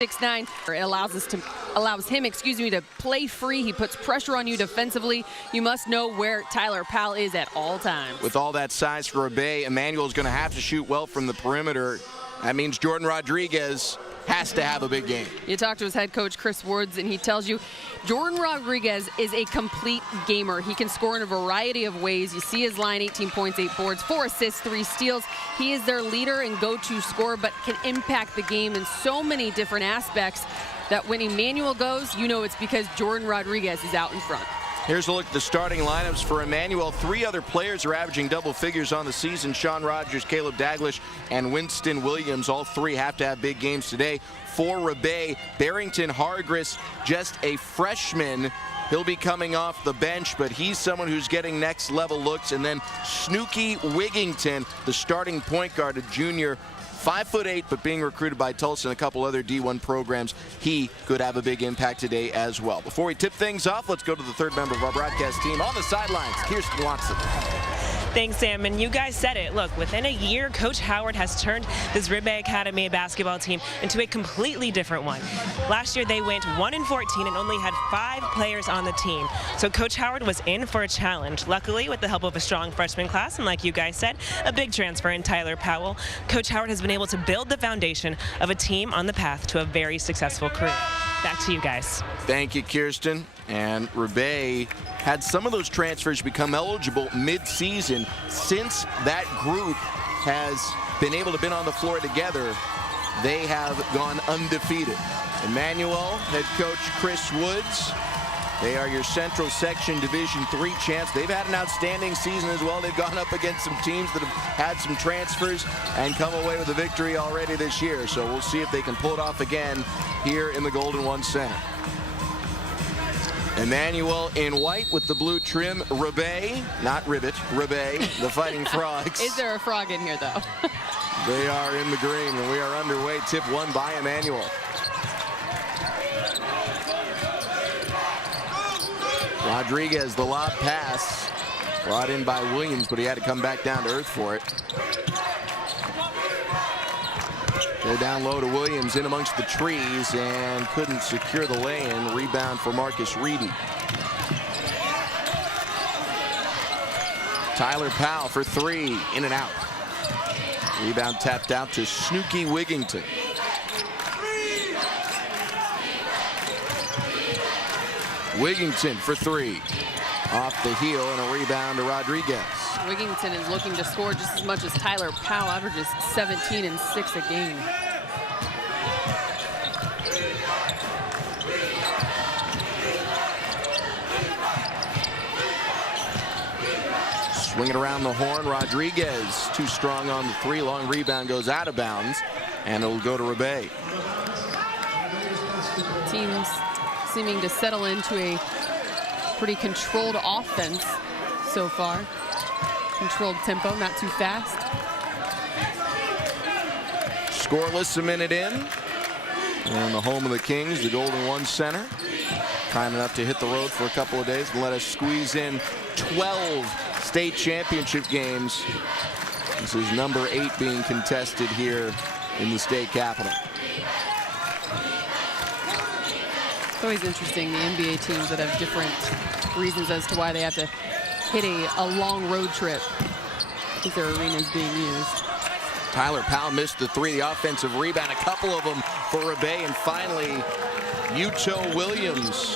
6'9". It allows him to play free. He puts pressure on you defensively. You must know where Tyler Powell is at all times. With all that size for Ribet, Emmanuel's going to have to shoot well from the perimeter. That means Jordan Rodriguez has to have a big game. You talk to his head coach, Chris Woods, and he tells you Jordan Rodriguez is a complete gamer. He can score in a variety of ways. You see his line, 18 points, 8 boards, 4 assists, 3 steals. He is their leader and go-to scorer, but can impact the game in so many different aspects that when Emmanuel goes, you know it's because Jordan Rodriguez is out in front. Here's a look at the starting lineups for Emmanuel. 3 other players are averaging double figures on the season. Sean Rogers, Caleb Daglish, and Winston Williams. All 3 have to have big games today. For Ribet, Barrington Hargris, just a freshman. He'll be coming off the bench, but he's someone who's getting next level looks. And then Snooky Wigington, the starting point guard, a junior. 5'8", but being recruited by Tulsa and a couple other D1 programs. He could have a big impact today as well. Before we tip things off, let's go to the third member of our broadcast team on the sidelines, Kirsten Watson. Thanks, Sam. And you guys said it. Look, within a year, Coach Howard has turned this Ribet Academy basketball team into a completely different one. Last year, they went 1-14 and only had 5 players on the team. So Coach Howard was in for a challenge. Luckily, with the help of a strong freshman class, and like you guys said, a big transfer in Tyler Powell, Coach Howard has been able to build the foundation of a team on the path to a very successful career. Back to you guys. Thank you, Kirsten. And Ribet had some of those transfers become eligible mid-season. Since that group has been able to be on the floor together, they have gone undefeated. Emmanuel, head coach Chris Woods. They are your Central Section Division III champs. They've had an outstanding season as well. They've gone up against some teams that have had some transfers and come away with a victory already this year. So we'll see if they can pull it off again here in the Golden One Center. Emmanuel in white with the blue trim. Ribet, not Ribet, Ribet, the Fighting Frogs. Is there a frog in here, though? They are in the green, and we are underway. Tip 1 by Emmanuel. Rodriguez, the lob pass, brought in by Williams, but he had to come back down to earth for it. Go down low to Williams in amongst the trees and couldn't secure the lay-in. Rebound for Marcus Reedy. Tyler Powell for 3, in and out. Rebound tapped out to Snooky Wigington. Wigington for 3. Off the heel and a rebound to Rodriguez. Wigington is looking to score just as much as Tyler Powell, averages 17 and 6 a game. Swing it around the horn. Rodriguez too strong on the 3. Long rebound goes out of bounds, and it'll go to Ribet. Teams seeming to settle into a pretty controlled offense so far. Controlled tempo, not too fast. Scoreless a minute in. And the home of the Kings, the Golden One Center. Kind enough to hit the road for a couple of days and let us squeeze in 12 state championship games. This is number 8 being contested here in the state capital. It's always interesting, the NBA teams that have different reasons as to why they have to hit a long road trip if their arena is being used. Tyler Powell missed the 3, the offensive rebound, a couple of them for Ribet, and finally Uto Williams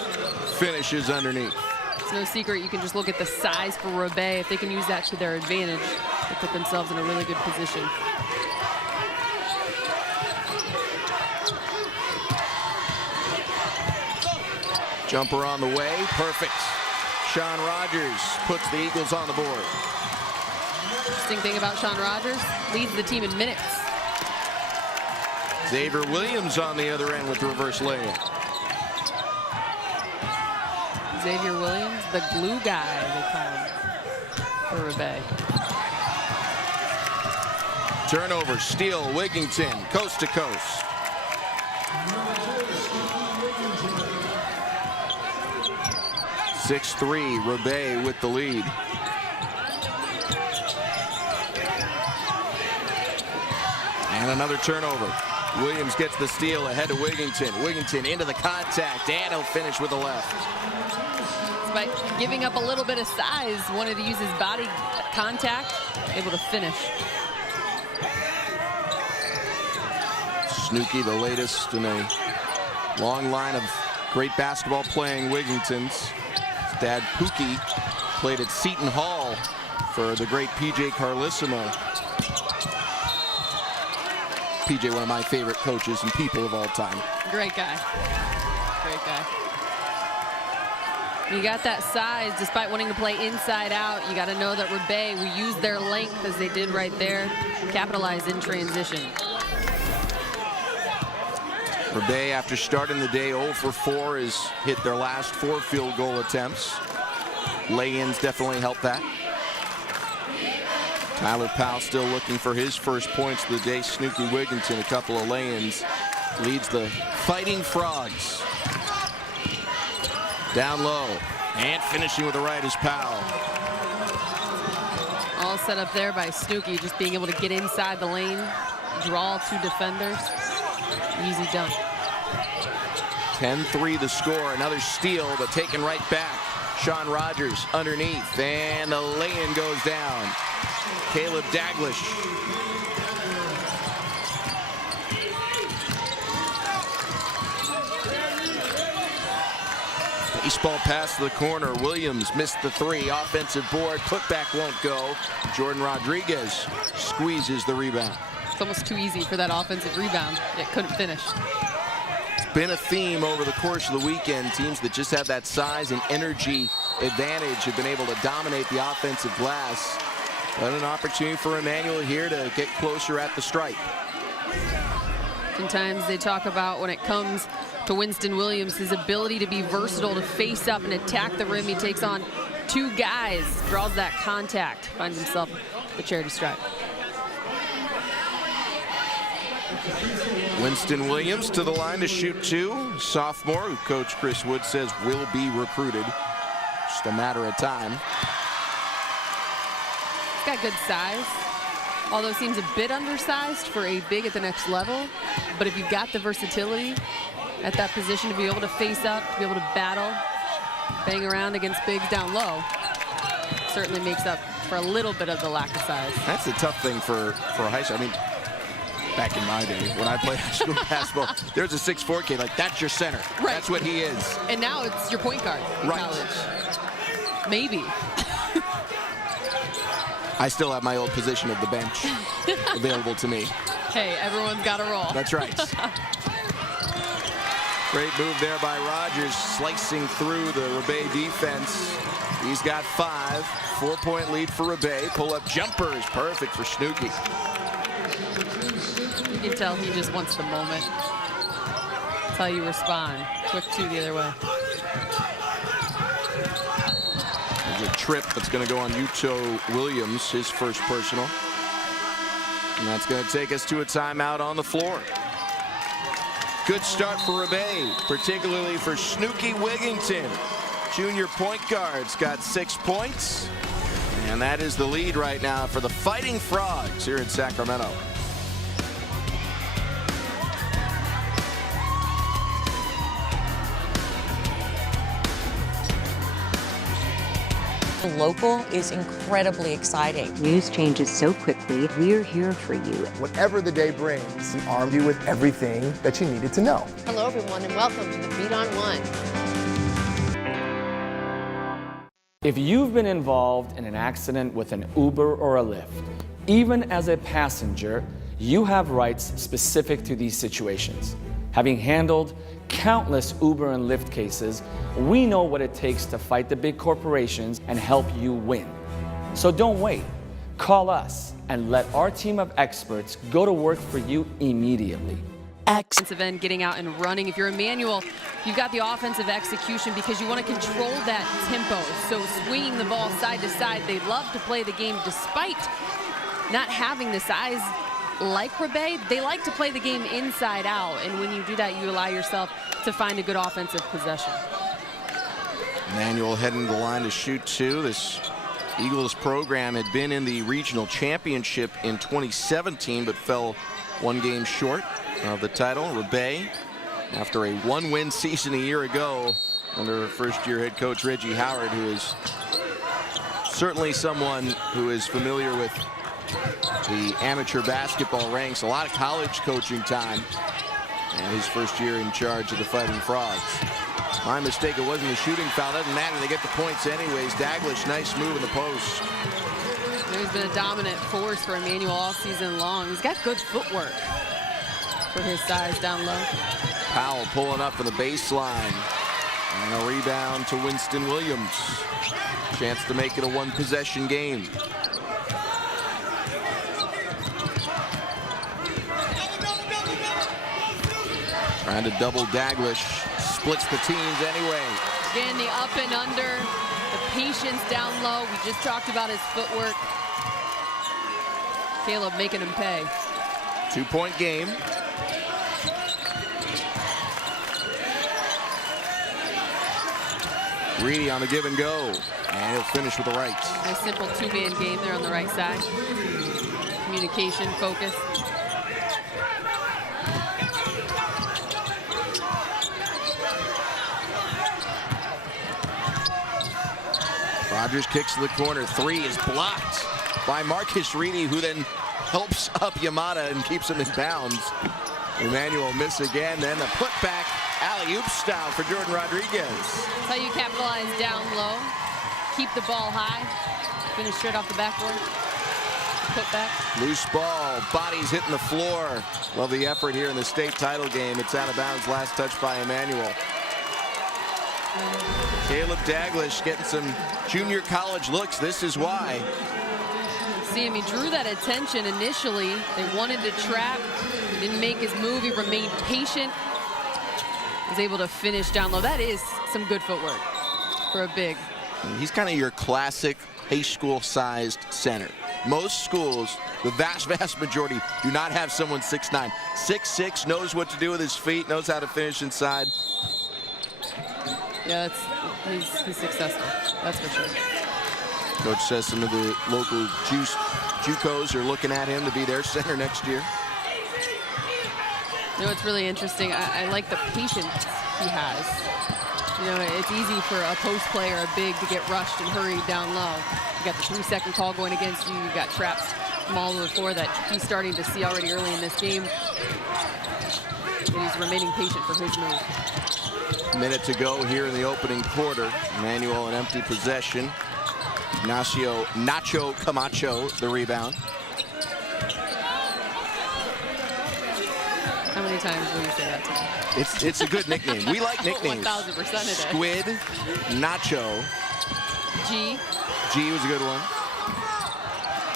finishes underneath. It's no secret, you can just look at the size for Ribet. If they can use that to their advantage, they put themselves in a really good position. Jumper on the way, perfect. Sean Rogers puts the Eagles on the board. Interesting thing about Sean Rogers, leads the team in minutes. Xavier Williams on the other end with the reverse lay-in. Xavier Williams, the glue guy, they call him, for Ribet. Turnover, steal, Wigington, coast to coast. (6-3), Ribet with the lead. And another turnover. Williams gets the steal ahead of Wigginton. Wigginton into the contact, and he'll finish with the left. By giving up a little bit of size, wanted to use his body contact, able to finish. Snooki, the latest in a long line of great basketball playing Wigginton's. His dad, Pookie, played at Seton Hall for the great PJ Carlissimo. PJ, one of my favorite coaches and people of all time. Great guy. Great guy. You got that size, despite wanting to play inside out. You got to know that Ribet will use their length, as they did right there, capitalize in transition. Ribet, after starting the day 0 for 4, has hit their last 4 field goal attempts. Lay-ins definitely help that. Tyler Powell still looking for his first points of the day. Snooki Wigginton, a couple of lay-ins, leads the Fighting Frogs. Down low, and finishing with the right is Powell. All set up there by Snooki, just being able to get inside the lane, draw 2 defenders. Easy dunk. 10-3 the score. Another steal, but taken right back. Sean Rogers underneath, and the lay-in goes down. Caleb Daglish. Baseball pass to the corner. Williams missed the 3. Offensive board. Putback won't go. Jordan Rodriguez squeezes the rebound. It's almost too easy for that offensive rebound. It couldn't finish. It's been a theme over the course of the weekend. Teams that just have that size and energy advantage have been able to dominate the offensive glass. But an opportunity for Emmanuel here to get closer at the stripe. Sometimes they talk about, when it comes to Winston Williams, his ability to be versatile, to face up and attack the rim. He takes on 2 guys, draws that contact, finds himself the charity stripe. Winston Williams to the line to shoot 2. Sophomore, who Coach Chris Wood says will be recruited. Just a matter of time. He's got good size, although seems a bit undersized for a big at the next level. But if you've got the versatility at that position to be able to face up, to be able to battle, bang around against bigs down low, certainly makes up for a little bit of the lack of size. That's the tough thing for a high school. I mean, back in my day, when I played high school basketball, there's a 6'4" kid, like, that's your center. Right. That's what he is. And now it's your point guard in Right. college. Maybe. I still have my old position of the bench available to me. Hey, everyone's got a roll. That's right. Great move there by Rogers, slicing through the Ribet defense. He's got 5. 4-point lead for Ribet. Pull-up jumper is perfect for Snooki. You can tell he just wants the moment. That's how you respond. Quick 2 the other way. There's a trip that's going to go on Yuto Williams, his first personal. And that's going to take us to a timeout on the floor. Good start for Ribet, particularly for Snooki Wigginton. Junior point guard's got 6 points. And that is the lead right now for the Fighting Frogs here in Sacramento. Local is incredibly exciting. News changes so quickly. We're here for you. Whatever the day brings, we armed you with everything that you needed to know. Hello, everyone, and welcome to the Beat on One. If you've been involved in an accident with an Uber or a Lyft, even as a passenger, you have rights specific to these situations. Having handled countless Uber and Lyft cases, we know what it takes to fight the big corporations and help you win. So don't wait. Call us and let our team of experts go to work for you immediately. Offensive end, getting out and running. If you're Emmanuel, you've got the offensive execution because you want to control that tempo. So swinging the ball side to side, they love to play the game despite not having the size like Ribet. They like to play the game inside out, and when you do that, you allow yourself to find a good offensive possession. Emmanuel heading to the line to shoot 2. This Eagles program had been in the regional championship in 2017, but fell 1 game short. of the title. Ribet, after a one-win season a year ago under first-year head coach Reggie Howard, who is certainly someone who is familiar with the amateur basketball ranks, a lot of college coaching time, and his first year in charge of the Fighting Frogs. My mistake, it wasn't a shooting foul. Doesn't matter, they get the points anyways. Daglish, nice move in the post. He's been a dominant force for Emmanuel all season long. He's got good footwork for his size down low. Powell pulling up from the baseline. And a rebound to Winston Williams. Chance to make it a one-possession game. Trying to double Daglish. Splits the teams anyway. Again, the up and under, the patience down low. We just talked about his footwork. Caleb making him pay. 2-point game. Reedy on the give and go. And he'll finish with the right. A simple two-man game there on the right side. Communication, focus. Rogers kicks to the corner. Three is blocked by Marcus Reedy, who then helps up Yamada and keeps him in bounds. Emmanuel miss again, then the putback alley-oop style for Jordan Rodriguez. That's how you capitalize down low. Keep the ball high. Finish straight off the backboard. Putback. Loose ball, bodies hitting the floor. Love the effort here in the state title game. It's out of bounds, last touch by Emmanuel. Caleb Daglish getting some junior college looks. This is why. See him, he drew that attention initially. They wanted to trap. He didn't make his move. He remained patient. Was able to finish down low. That is some good footwork for a big. He's kind of your classic high school-sized center. Most schools, the vast majority, do not have someone 6'9". 6'6", knows what to do with his feet, knows how to finish inside. Yeah, he's successful. That's for sure. Coach says some of the local JUCOs are looking at him to be their center next year. You know, it's really interesting. I like the patience he has. You know, it's easy for a post player, a big, to get rushed and hurried down low. You got the 3-second call going against you. You've got traps from all over the floor that he's starting to see already early in this game. And he's remaining patient for his move. Minute to go here in the opening quarter. Emmanuel an empty possession. Nacho Camacho, the rebound. How many times will you say that to me? It's a good nickname. We like nicknames. 1,000% it is. Squid, Nacho. G was a good one.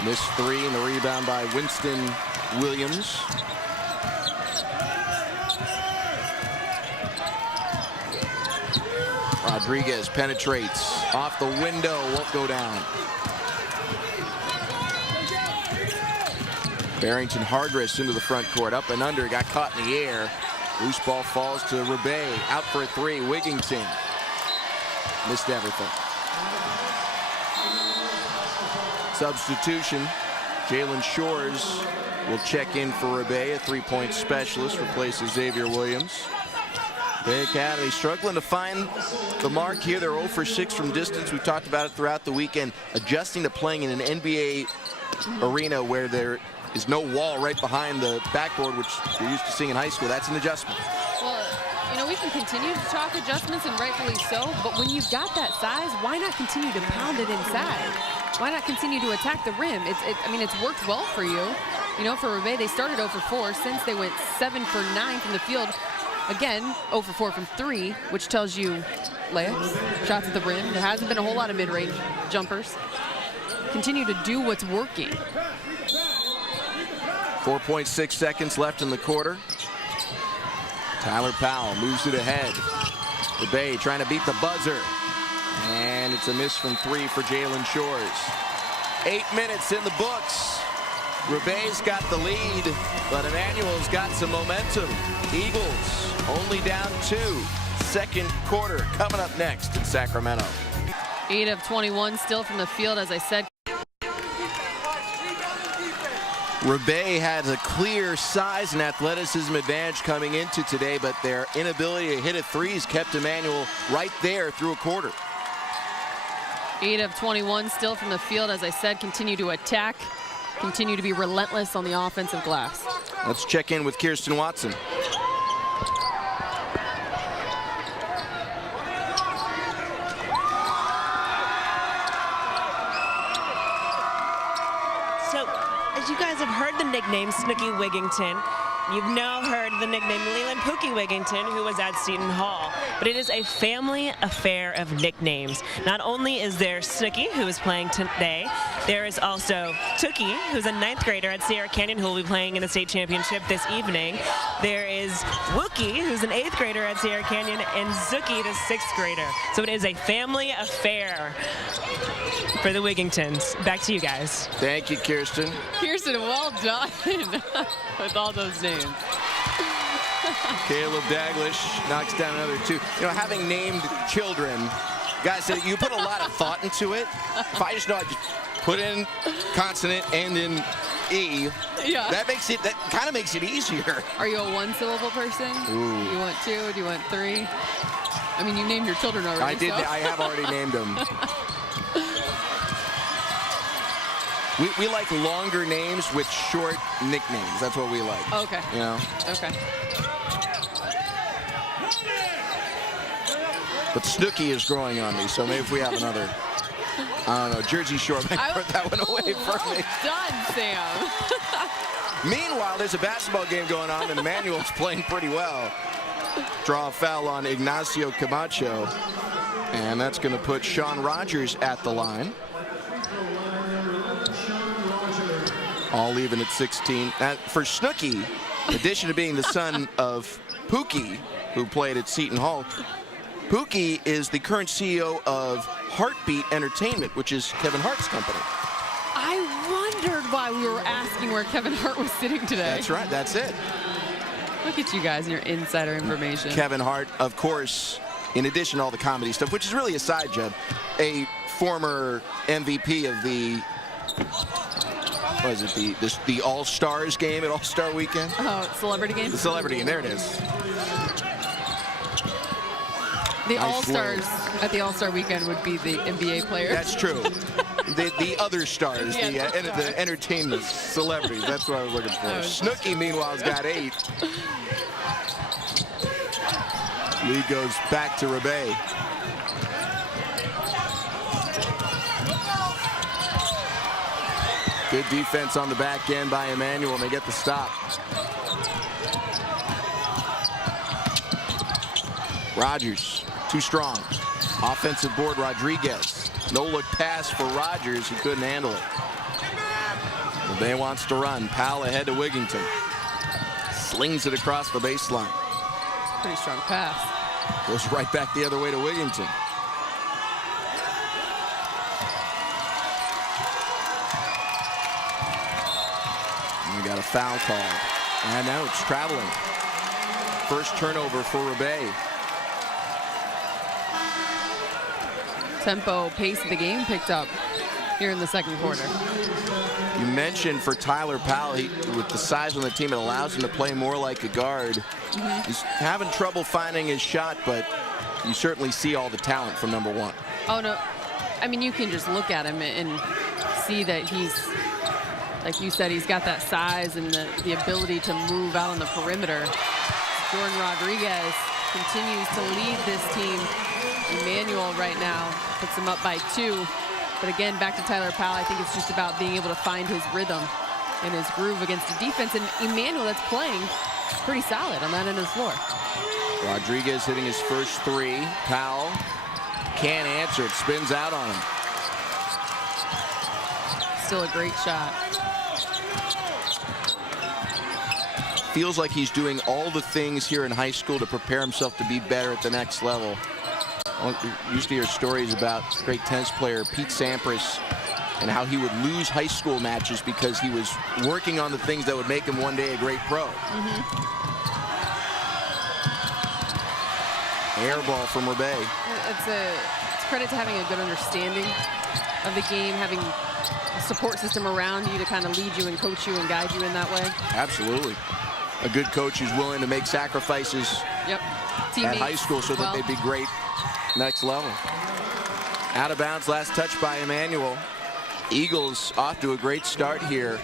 Missed three, and the rebound by Winston Williams. Rodriguez penetrates off the window, won't go down. Barrington Hardress into the front court, up and under, got caught in the air. Loose ball falls to Ribet, out for a three. Wigington missed everything. Substitution, Jalen Shores will check in for Ribet, a three-point specialist, replaces Xavier Williams. Bay Academy struggling to find the mark here. They're 0 for 6 from distance. We talked about it throughout the weekend, adjusting to playing in an NBA arena where there is no wall right behind the backboard, which you're used to seeing in high school. That's an adjustment. Well, you know, we can continue to talk adjustments, and rightfully so, but when you've got that size, why not continue to pound it inside? Why not continue to attack the rim? I mean, it's worked well for you. You know, for Ribet, they started 0 for 4. Since they went 7 for 9 from the field. Again, 0 for 4 from 3, which tells you layups, shots at the rim. There hasn't been a whole lot of mid-range jumpers. Continue to do what's working. 4.6 seconds left in the quarter. Tyler Powell moves it ahead. Ribet trying to beat the buzzer. And it's a miss from 3 for Jalen Shores. 8 minutes in the books. Ribet's got the lead, but Emmanuel's got some momentum. Eagles only down 2. Second quarter coming up next in Sacramento. 8 of 21 still from the field, as I said. Ribet has a clear size and athleticism advantage coming into today, but their inability to hit a three has kept Emmanuel right there through a quarter. 8 of 21 still from the field. As I said, continue to attack, continue to be relentless on the offensive glass. Let's check in with Kirsten Watson. So, as you guys have heard the nickname Snooki Wigington, you've now heard the nickname Leland Pookie Wigington, who was at Seton Hall. But it is a family affair of nicknames. Not only is there Snooki, who is playing today, there is also Tookie, who's a 9th grader at Sierra Canyon, who will be playing in the state championship this evening. There is Wookie, who's an 8th grader at Sierra Canyon, and Zookie, the 6th grader. So it is a family affair for the Wigingtons. Back to you guys. Thank you, Kirsten. Kirsten, well done with all those names. Caleb Daglish knocks down another 2. You know, having named children, guys, you put a lot of thought into it. If I just know I just put in consonant and in E, Yeah. that kind of makes it easier. Are you a 1-syllable person? Ooh. Do you want 2? Do you want 3? I mean, you named your children already. I did. So. I have already named them. We like longer names with short nicknames. That's what we like. Okay. You know? Okay. But Snooki is growing on me, so maybe if we have another, I don't know, Jersey Shore might put that one away from me. Done, Sam. Meanwhile, there's a basketball game going on, and Emmanuel's playing pretty well. Draw a foul on Ignacio Camacho, and that's going to put Sean Rogers at the line. All even at 16. For Snooki, in addition to being the son of Pookie, who played at Seton Hall, Pookie is the current CEO of Heartbeat Entertainment, which is Kevin Hart's company. I wondered why we were asking where Kevin Hart was sitting today. That's right. That's it. Look at you guys and your insider information. Kevin Hart, of course, in addition to all the comedy stuff, which is really a side job, a former MVP of the, what is it, the All-Stars game at All-Star Weekend? Oh, celebrity game? The celebrity game, there it is. The All-Stars at the All-Star Weekend would be the NBA players. That's true. The other stars, Yeah, the entertainment celebrities. That's what I was looking for. Snooki, meanwhile, has got 8. Lead goes back to Ribet. Good defense on the back end by Emmanuel, and they get the stop. Rogers, too strong. Offensive board, Rodriguez. No-look pass for Rogers. He couldn't handle it. Ribet wants to run. Powell ahead to Wigington. Slings it across the baseline. Pretty strong pass. Goes right back the other way to Wigington. And we got a foul call. And now it's traveling. First turnover for Ribet. Tempo, pace of the game picked up here in the second quarter. You mentioned for Tyler Powell, with the size on the team, it allows him to play more like a guard. He's having trouble finding his shot, but you certainly see all the talent from number 1. Oh, no. I mean, you can just look at him and see that he's, like you said, he's got that size and the ability to move out on the perimeter. Jordan Rodriguez continues to lead this team. Emmanuel right now puts him up by 2. But again, back to Tyler Powell, I think it's just about being able to find his rhythm and his groove against the defense. And Emmanuel, that's playing pretty solid on that end of the floor. Rodriguez hitting his first 3. Powell can't answer it, spins out on him. Still a great shot. Feels like he's doing all the things here in high school to prepare himself to be better at the next level. We used to hear stories about great tennis player Pete Sampras and how he would lose high school matches because he was working on the things that would make him one day a great pro. Air ball from Ribet. It's credit to having a good understanding of the game, having support system around you to kind of lead you and coach you and guide you in that way. Absolutely. A good coach who's willing to make sacrifices Yep. at Teammates high school so as well. that they'd be great next level. Out of bounds, last touch by Emmanuel. Eagles off to a great start here,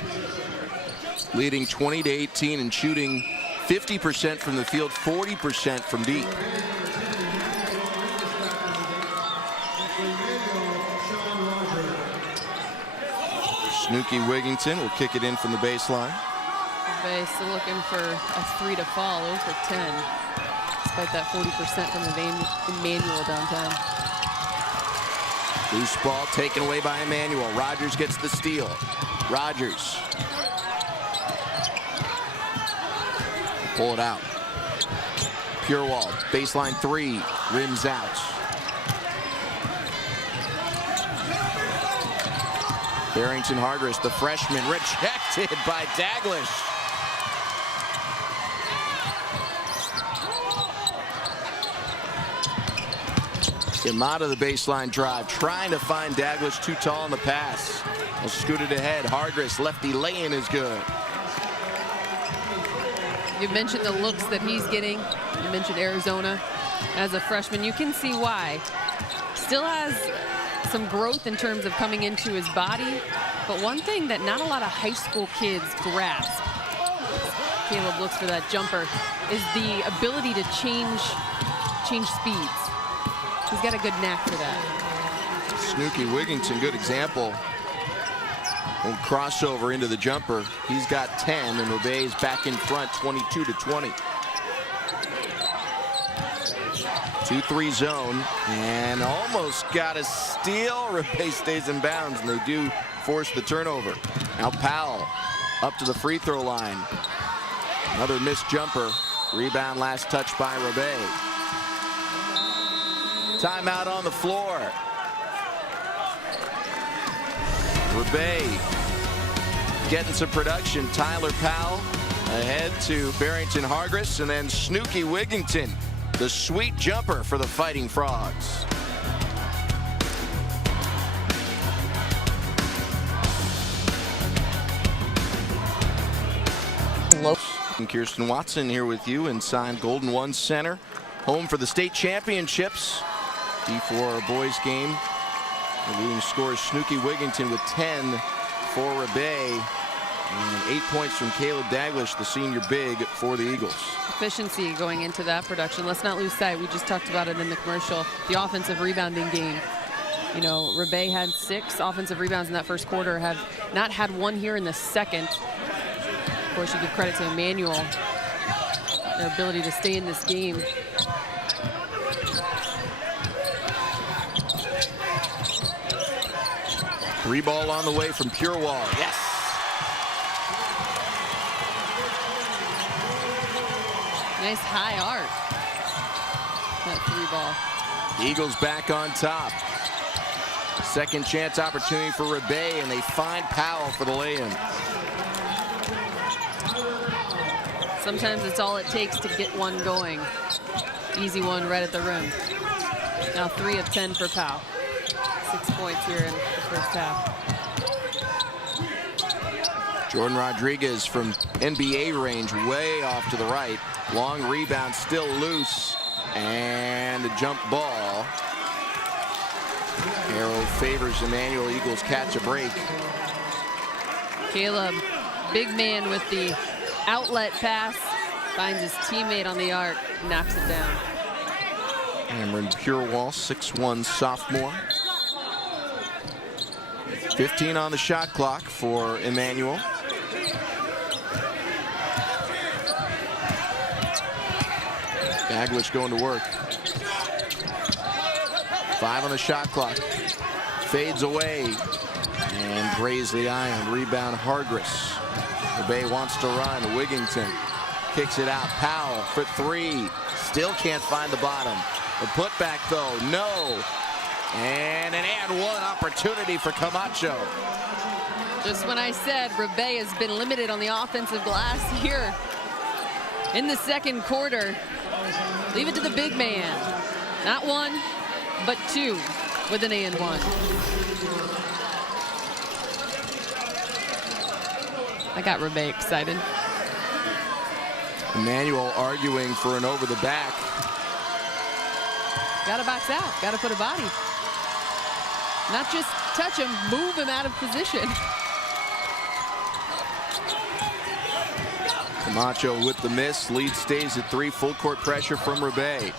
leading 20-18 and shooting 50% from the field, 40% from deep. Snooki Wigington will kick it in from the baseline. Bay still looking for a 3 to fall, 0 for 10, despite that 40% from Emmanuel downtown. Loose ball taken away by Emmanuel. Rogers gets the steal. Rogers. Pull it out. Purewall, baseline 3, rims out. Barrington Hargress, the freshman, rejected by Daglish. Yamada the baseline drive, trying to find Daglish, too tall on the pass. Will scoot it ahead. Hargress, lefty lay-in is good. You mentioned the looks that he's getting. You mentioned Arizona as a freshman. You can see why. Still has some growth in terms of coming into his body, but one thing that not a lot of high school kids grasp, Caleb looks for that jumper, is the ability to change speeds. He's got a good knack for that. Snooki Wigington, good example. Will crossover into the jumper. He's got 10, and Ribet is back in front, 22-20. 2-3 zone, and almost got a steal. Ribet stays in bounds, and they do force the turnover. Now Powell up to the free throw line. Another missed jumper. Rebound, last touch by Ribet. Timeout on the floor. Ribet getting some production. Tyler Powell ahead to Barrington Hargress, and then Snooki Wigington, the sweet jumper for the Fighting Frogs. And Kirsten Watson here with you inside Golden One Center, home for the state championships. D4 boys game. The leading scorer is Snooki Wigington with 10 for Ribet, and 8 points from Caleb Daglish, the senior big for the Eagles. Efficiency going into that production. Let's not lose sight. We just talked about it in the commercial. The offensive rebounding game. You know, Ribet had 6 offensive rebounds in that first quarter, have not had one here in the second. Of course, you give credit to Emmanuel, their ability to stay in this game. Three ball on the way from Purewall. Yes. Nice high arc. That 3 ball. Eagles back on top. Second chance opportunity for Ribet, and they find Powell for the lay-in. Sometimes it's all it takes to get one going. Easy one right at the rim. Now 3 of 10 for Powell. 6 points here in the first half. Jordan Rodriguez from NBA range, way off to the right. Long rebound, still loose, and a jump ball. Arrow favors Emmanuel. Eagles catch a break. Caleb, big man with the outlet pass, finds his teammate on the arc, knocks it down. Cameron Purewall, 6'1" sophomore. 15 on the shot clock for Emmanuel. Daglish going to work. 5 on the shot clock. Fades away and grazed the iron. Rebound Hargress. Ribet wants to run. Wigington kicks it out. Powell for 3. Still can't find the bottom. The putback though, no. And an and one opportunity for Camacho. Just when I said Ribet has been limited on the offensive glass here in the second quarter, leave it to the big man. Not 1, but 2 with an and one. I got Ribet excited. Emmanuel arguing for an over the back. Got to box out. Got to put a body. Not just touch him, move him out of position. Camacho with the miss. Lead stays at 3. Full court pressure from Ribet.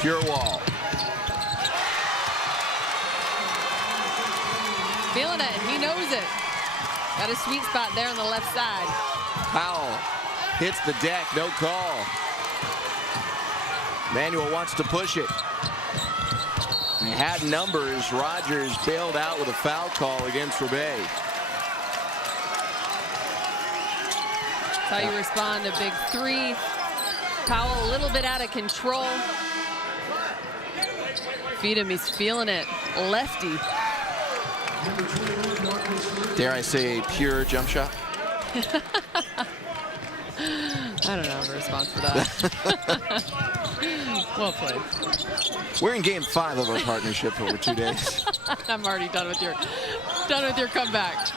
Pure wall. Feeling it. He knows it. Got a sweet spot there on the left side. Powell hits the deck. No call. Emmanuel wants to push it. He had numbers. Rogers bailed out with a foul call against Ribet. That's how you respond to big 3. Powell a little bit out of control. Feed him, he's feeling it. Lefty. Dare I say a pure jump shot? I don't know the response for that. Well played. We're in game 5 of our partnership over 2 days. I'm already done with your comeback.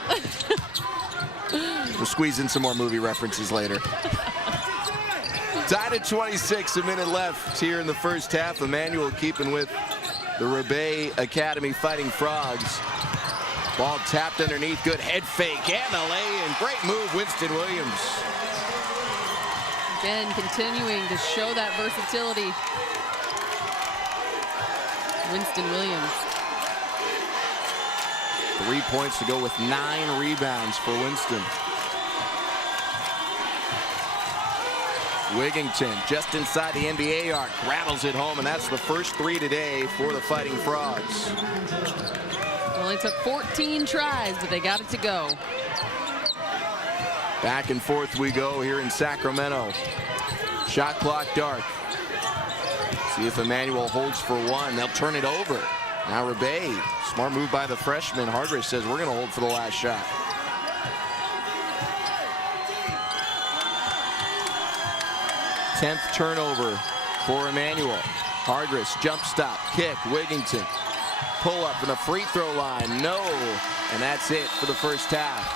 We'll squeeze in some more movie references later. Tied at 26, a minute left here in the first half. Emmanuel keeping with the Ribet Academy Fighting Frogs. Ball tapped underneath, good head fake and a lay-in. Great move, Winston Williams. Again, continuing to show that versatility. Winston Williams. 3 points to go with 9 rebounds for Winston. Wigington just inside the NBA arc, rattles it home, and that's the first 3 today for the Fighting Frogs. Only took 14 tries, but they got it to go. Back and forth we go here in Sacramento. Shot clock dark. See if Emmanuel holds for 1. They'll turn it over. Now Ribet, smart move by the freshman. Hardress says we're going to hold for the last shot. Tenth turnover for Emmanuel. Hardress, jump stop, kick, Wigington. Pull up in the free throw line, no. And that's it for the first half.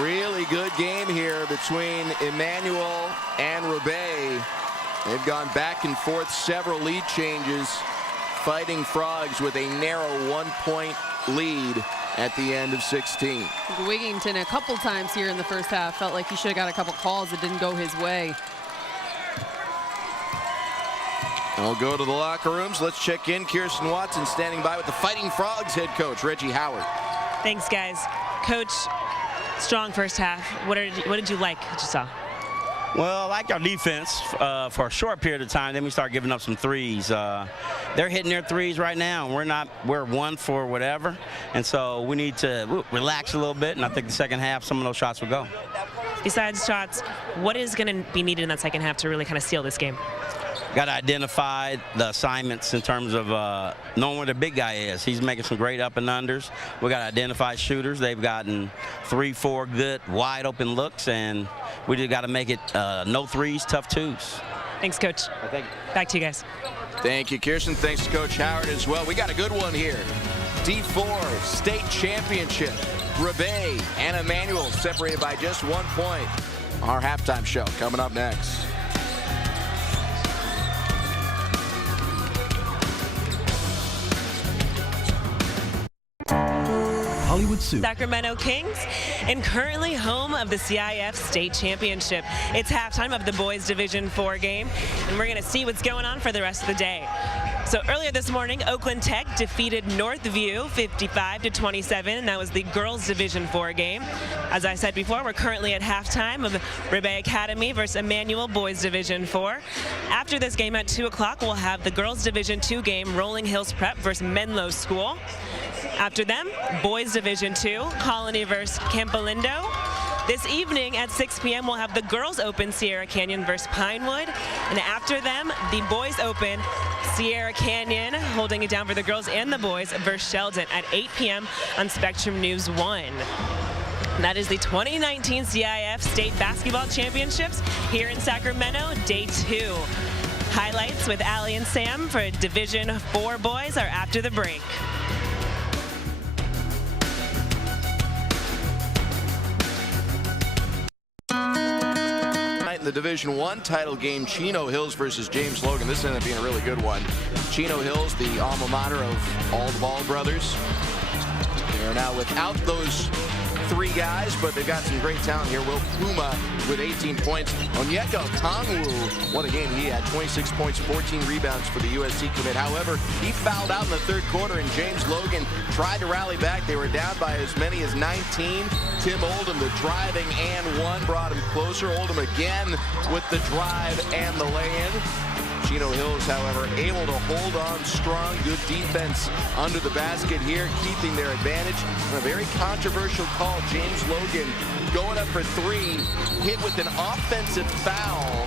Really good game here between Emmanuel and Ribet. They've gone back and forth, several lead changes. Fighting Frogs with a narrow 1-point lead at the end of 16. Wigington a couple times here in the first half felt like he should have got a couple calls that didn't go his way. I'll go to the locker rooms. Let's check in. Kirsten Watson standing by with the Fighting Frogs head coach, Reggie Howard. Thanks, guys. Coach, strong first half. What did you like that you saw? Well, I like our defense for a short period of time. Then we start giving up some threes. They're hitting their threes right now, and we're 1 for whatever. And so we need to relax a little bit, and I think the second half, some of those shots will go. Besides shots, what is going to be needed in that second half to really kind of seal this game? Got to identify the assignments in terms of knowing where the big guy is. He's making some great up and unders. We got to identify shooters. They've gotten 3-4 good wide open looks, and we just got to make it no threes, tough twos. Thanks, Coach. Thank you. Back to you guys. Thank you, Kirsten. Thanks to Coach Howard as well. We got a good one here. D4 state championship. Ribet and Emmanuel separated by just 1 point. Our halftime show coming up next. Hollywood Soup. Sacramento Kings, and currently home of the CIF State Championship. It's halftime of the boys Division IV game, and we're going to see what's going on for the rest of the day. So earlier this morning, Oakland Tech defeated Northview 55-27, and that was the girls Division IV game. As I said before, we're currently at halftime of Ribet Academy versus Emmanuel boys Division IV. After this game at 2 o'clock, we'll have the girls Division II game, Rolling Hills Prep versus Menlo School. After them, boys Division II, Colony versus Campolindo. This evening at 6 p.m. we'll have the girls open, Sierra Canyon versus Pinewood. And after them, the boys open, Sierra Canyon holding it down for the girls and the boys versus Sheldon at 8 p.m. on Spectrum News 1. That is the 2019 CIF State Basketball Championships here in Sacramento, day 2. Highlights with Allie and Sam for Division 4 boys are after the break. In the Division 1 title game, Chino Hills versus James Logan. This ended up being a really good one. Chino Hills, the alma mater of all the Ball brothers. They are now without those 3 guys, but they've got some great talent here. Will Puma with 18 points. Onyeka Kongwu, what a game he had. 26 points, 14 rebounds for the USC commit. However, he fouled out in the 3rd quarter, and James Logan tried to rally back. They were down by as many as 19. Tim Oldham, the driving and one, brought him closer. Oldham again with the drive and the lay-in. Chino Hills, however, able to hold on strong. Good defense under the basket here, keeping their advantage. And a very controversial call. James Logan going up for 3, hit with an offensive foul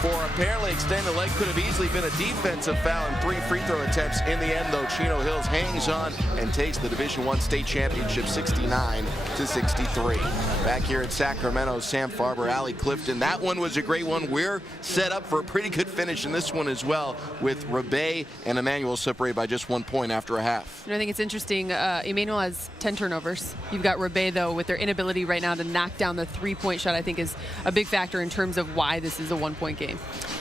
for apparently extending the leg. Could have easily been a defensive foul, and 3 free throw attempts. In the end, though, Chino Hills hangs on and takes the Division I state championship 69-63. Back here at Sacramento, Sam Farber, Allie Clifton. That one was a great one. We're set up for a pretty good finish in this one as well, with Ribet and Emmanuel separated by just 1 point after a half. I think it's interesting. Emmanuel has 10 turnovers. You've got Ribet, though, with their inability right now to knock down the 3-point shot, I think is a big factor in terms of why this is a 1-point game.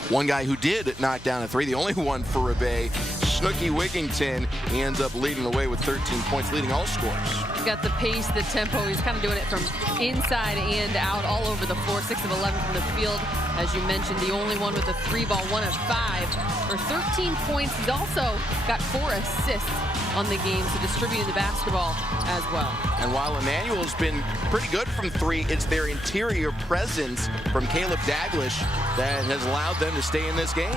One guy who did knock down a 3, the only one for Ribet, Snooky Wigington. He ends up leading the way with 13 points, leading all scores. He's got the pace, the tempo. He's kind of doing it from inside and out, all over the floor. 6 of 11 from the field. As you mentioned, the only one with a 3-ball, 1 of 5 for 13 points. He's also got 4 assists on the game, so distributing the basketball as well. And while Emmanuel's been pretty good from 3, it's their interior presence from Caleb Daglish that has allowed them to stay in this game.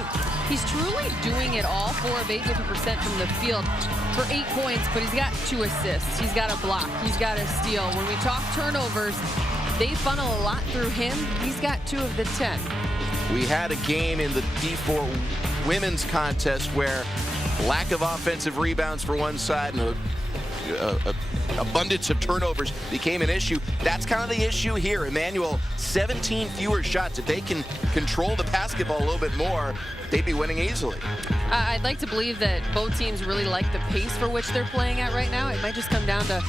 He's truly doing it all. 4 of 8, 50% from the field for 8 points, but he's got 2 assists. He's got a block. He's got a steal. When we talk turnovers, they funnel a lot through him. He's got 2 of the 10. We had a game in the D4 women's contest where lack of offensive rebounds for one side and abundance of turnovers became an issue. That's kind of the issue here. Emmanuel, 17 fewer shots. If they can control the basketball a little bit more, they'd be winning easily. I'd like to believe that both teams really like the pace for which they're playing at right now. It might just come down to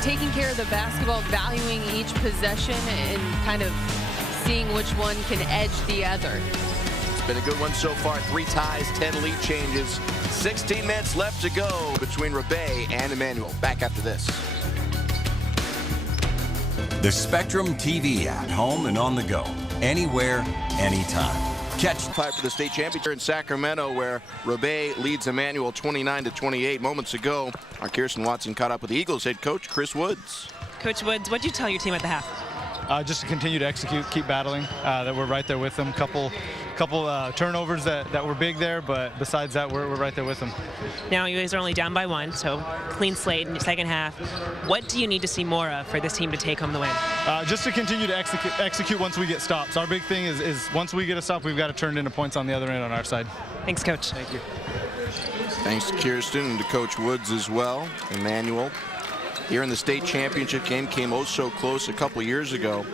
taking care of the basketball, valuing each possession, and kind of seeing which one can edge the other. It's been a good one so far. 3 ties, 10 lead changes. 16 minutes left to go between Ribet and Emmanuel. Back after this. The Spectrum TV app, home and on the go, anywhere, anytime. Catch 5 for the state championship in Sacramento, where Ribet leads Emmanuel 29-28. Moments ago, our Kirsten Watson caught up with the Eagles head coach Chris Woods. Coach Woods, what did you tell your team at the half? Just to continue to execute, keep battling, that we're right there with them. Couple turnovers that were big there, but besides that, we're right there with them. Now you guys are only down by 1, so clean slate in the second half. What do you need to see more of for this team to take home the win? Just to continue to execute once we get stops. Our big thing is once we get a stop, we've got to turn it into points on the other end on our side. Thanks, Coach. Thank you. Thanks to Kirsten and to Coach Woods as well. Emmanuel here in the state championship game came oh so close a couple years ago.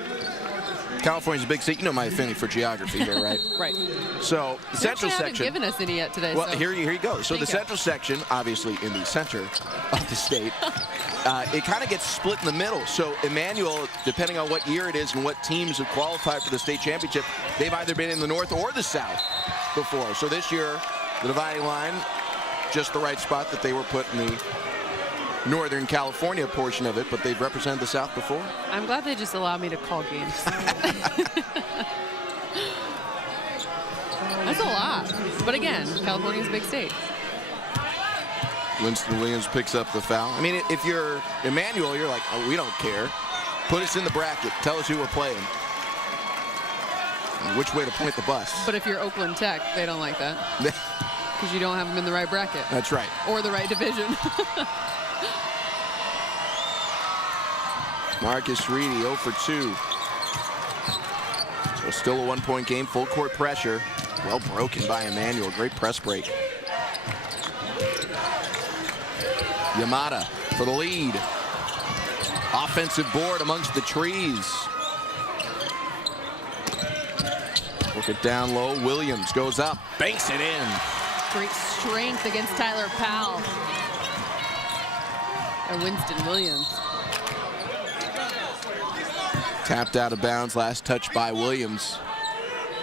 California's a big state. You know my affinity for geography here, right? Right. So the central section. Haven't given us any yet today. Well, so. here you go. So the central section, obviously in the center of the state, it kind of gets split in the middle. So Emmanuel, depending on what year it is and what teams have qualified for the state championship, they've either been in the north or the south before. So this year, the dividing line, just the right spot that they were put in the Northern California portion of it, but they've represented the South before. I'm glad they just allowed me to call games. That's a lot. But again, California's a big state. Winston Williams picks up the foul. I mean, if you're Emmanuel, you're like, oh, we don't care. Put us in the bracket. Tell us who we're playing. And which way to point the bus. But if you're Oakland Tech, they don't like that. Because you don't have them in the right bracket. That's right. Or the right division. Marcus Reedy 0 for 2. So still a 1-point game, full court pressure. Well broken by Emmanuel, great press break. Yamada for the lead. Offensive board amongst the trees. Work it down low. Williams goes up, banks it in. Great strength against Tyler Powell. And Winston Williams. Tapped out of bounds, last touch by Williams.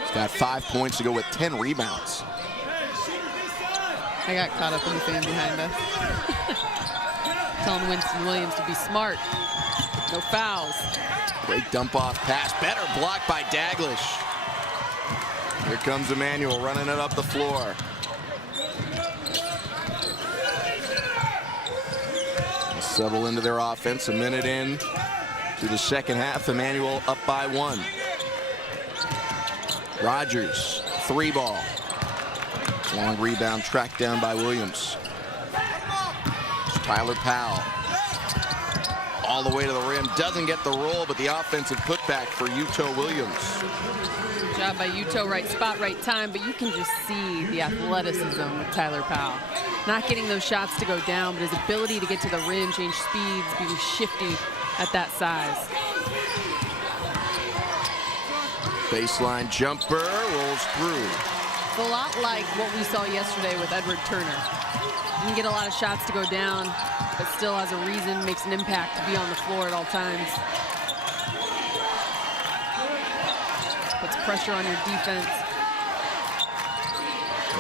He's got 5 points to go with 10 rebounds. I got caught up in the fan behind us. Telling Winston Williams to be smart. No fouls. Great dump off pass. Better block by Daglish. Here comes Emmanuel running it up the floor. Settle into their offense. A minute in to the second half. Emmanuel up by 1. Rogers, 3 ball. Long rebound tracked down by Williams. Tyler Powell. All the way to the rim. Doesn't get the roll, but the offensive putback for Yuto Williams. Good job by Yuto. Right spot, right time, but you can just see the athleticism with Tyler Powell. Not getting those shots to go down, but his ability to get to the rim, change speeds, being shifty at that size. Baseline jumper rolls through. It's a lot like what we saw yesterday with Edward Turner. Didn't get a lot of shots to go down, but still has a reason, makes an impact to be on the floor at all times. Puts pressure on your defense.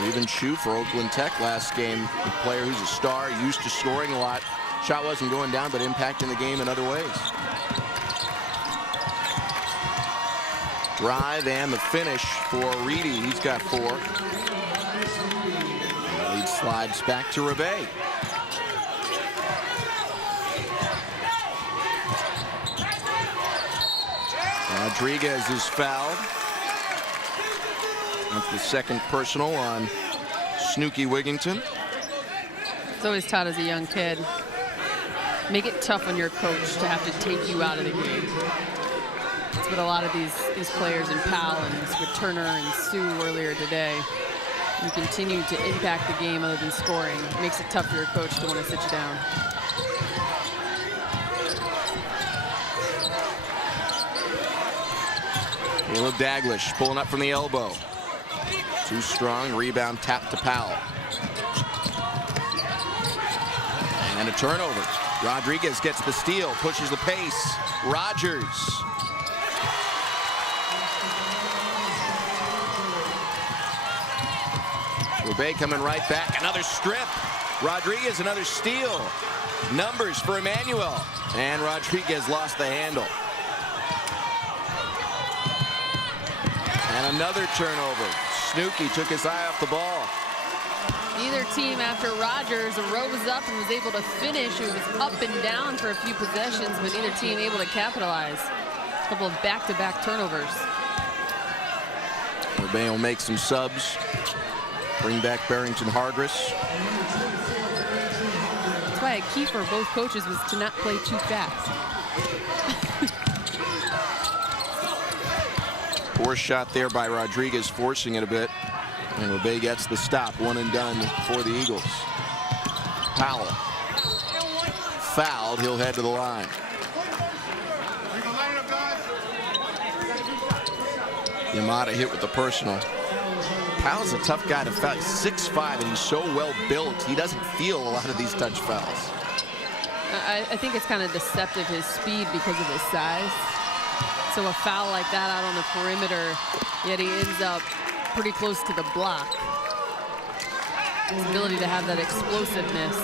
Even Shu for Oakland Tech last game, a player who's a star, used to scoring a lot. Shot wasn't going down, but impacting the game in other ways. Drive and the finish for Reedy. He's got 4. The lead slides back to Ribet. Rodriguez is fouled. That's the second personal on Snooki Wigington. It's always taught as a young kid. Make it tough on your coach to have to take you out of the game. That's what a lot of these players in Powell and with Turner and Sue earlier today. You continue to impact the game other than scoring. It makes it tough for your coach to want to sit you down. Caleb Daglish pulling up from the elbow. Too strong, rebound tap to Powell. And a turnover. Rodriguez gets the steal, pushes the pace. Rogers. Ribet coming right back, another strip. Rodriguez, another steal. Numbers for Emmanuel. And Rodriguez lost the handle. And another turnover. Snooki took his eye off the ball. Neither team, after Rogers rose up and was able to finish. It was up and down for a few possessions, but neither team able to capitalize. A couple of back-to-back turnovers. Ribet will make some subs. Bring back Barrington Hargress. That's why a key for both coaches was to not play too fast. Poor shot there by Rodriguez, forcing it a bit. And Ribet gets the stop. 1 and done for the Eagles. Powell. Fouled. He'll head to the line. Yamada hit with the personal. Powell's a tough guy to foul. He's 6'5", and he's so well built. He doesn't feel a lot of these touch fouls. I think it's kind of deceptive, his speed, because of his size. So a foul like that out on the perimeter, yet he ends up pretty close to the block. His ability to have that explosiveness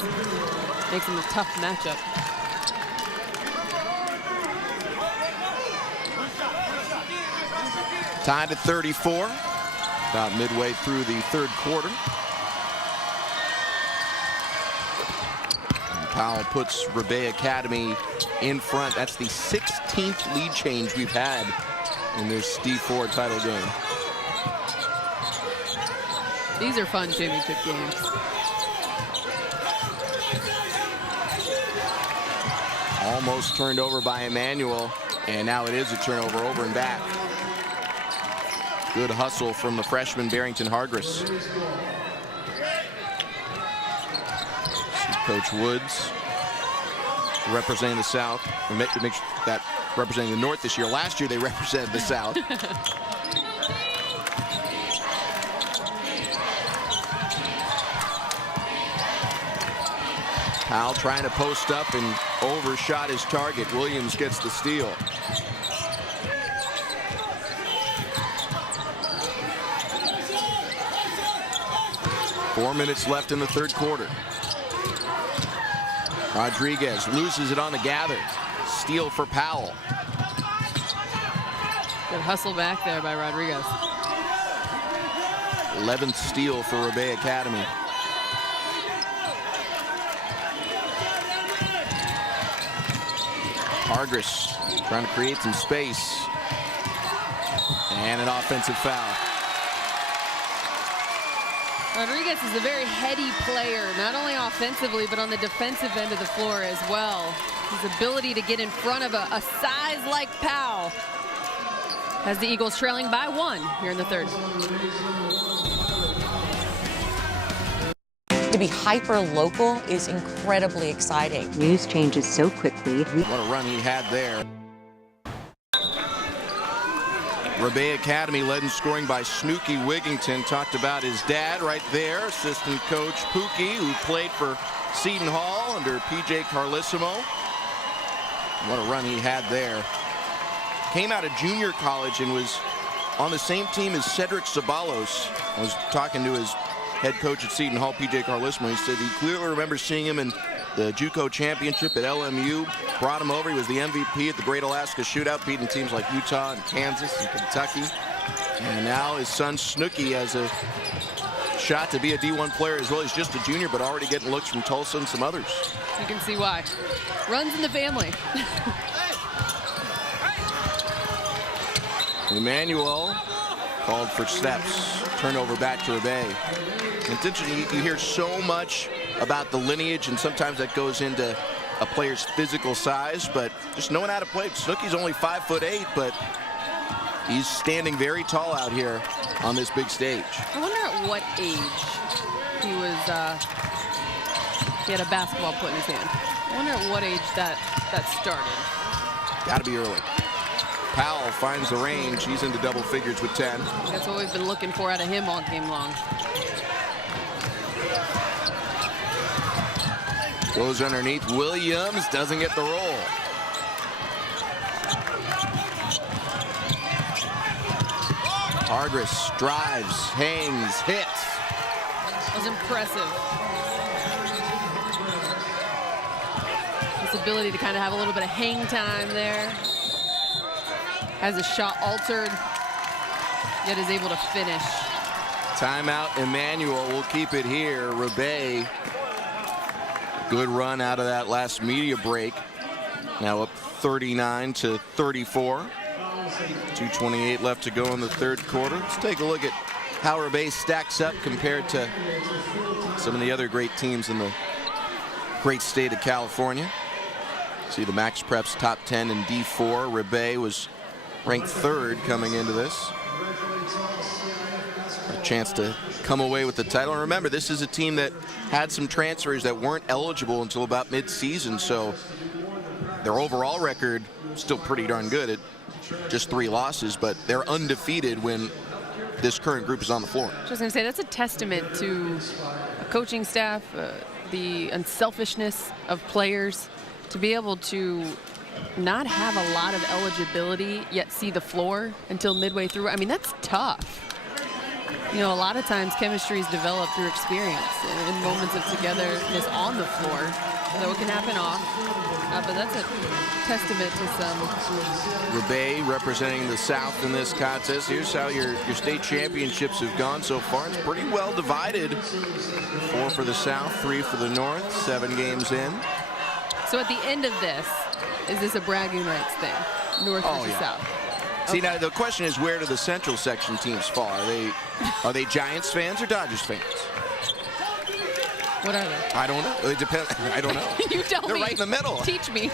makes him a tough matchup. Tied at 34. About midway through the third quarter. And Powell puts Ribet Academy in front. That's the 16th lead change we've had in this D4 title game. These are fun championship games. Almost turned over by Emmanuel, and now it is a turnover over and back. Good hustle from the freshman Barrington Hargress. Coach Woods representing the South. Make that representing the North this year. Last year they represented the South. Powell trying to post up and overshot his target. Williams gets the steal. Four minutes left in the third quarter. Rodriguez loses it on the gather. Steal for Powell. Good hustle back there by Rodriguez. 11th steal for Ribet Academy. Hargris trying to create some space. And an offensive foul. Rodriguez is a very heady player, not only offensively, but on the defensive end of the floor as well. His ability to get in front of a size like Powell has the Eagles trailing by 1 here in the third. To be hyper-local is incredibly exciting. News changes so quickly. What a run he had there. Ribet Academy led in scoring by Snooky Wigington. Talked about his dad right there, assistant coach Pookie, who played for Seton Hall under P.J. Carlissimo. What a run he had there. Came out of junior college and was on the same team as Cedric Ceballos. I was talking to his head coach at Seton Hall, P.J. Carlissimo. He said he clearly remembers seeing him in the JUCO championship at LMU. Brought him over. He was the MVP at the Great Alaska Shootout, beating teams like Utah and Kansas and Kentucky. And now his son Snooky has a shot to be a D1 player as well. He's just a junior, but already getting looks from Tulsa and some others. You can see why. Runs in the family. Emmanuel called for steps. Turnover back to Ribet. It's interesting, you hear so much about the lineage, and sometimes that goes into a player's physical size, but just knowing how to play. Snooky's only 5'8", but he's standing very tall out here on this big stage. I wonder at what age he had a basketball put in his hand. I wonder at what age that started. Got to be early. Powell finds the range. He's into double figures with 10. That's what we've been looking for out of him all game long. Goes underneath. Williams doesn't get the roll. Hargris drives, hangs, hits. That was impressive. His ability to kind of have a little bit of hang time there. Has a shot altered, yet is able to finish. Timeout, Emmanuel will keep it here. Ribet, good run out of that last media break. Now up 39-34. 2:28 left to go in the third quarter. Let's take a look at how Ribet stacks up compared to some of the other great teams in the great state of California. See the Max Preps top 10 in D4. Ribet was ranked third coming into this. A chance to come away with the title. And remember, this is a team that had some transfers that weren't eligible until about mid-season, so their overall record still pretty darn good at just 3 losses, but they're undefeated when this current group is on the floor. I was going to say, that's a testament to a coaching staff, the unselfishness of players, to be able to not have a lot of eligibility yet see the floor until midway through. I mean, that's tough. You know, a lot of times chemistry is developed through experience and moments of togetherness on the floor, though it can happen off. But that's a testament to some. Ribet representing the South in this contest. Here's how your state championships have gone so far. It's pretty well divided. 4 for the South, 3 for the North, 7 games in. So at the end of this, is this a bragging rights thing? North versus South? See, now the question is, where do the Central Section teams fall? Are they Giants fans or Dodgers fans? What are they? I don't know. It depends. I don't know. You tell me. They're right in the middle. Teach me.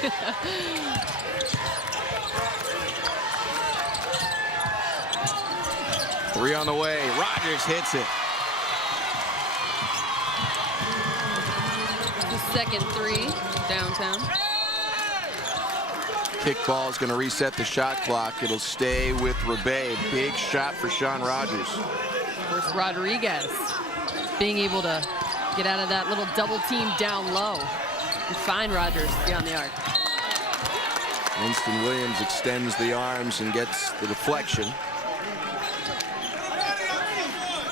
3 on the way. Rogers hits it. The second 3 downtown. Kickball is going to reset the shot clock. It'll stay with Ribet. Big shot for Sean Rogers. Of course, Rodriguez being able to get out of that little double team down low. and find Rogers beyond the arc. Winston Williams extends the arms and gets the deflection.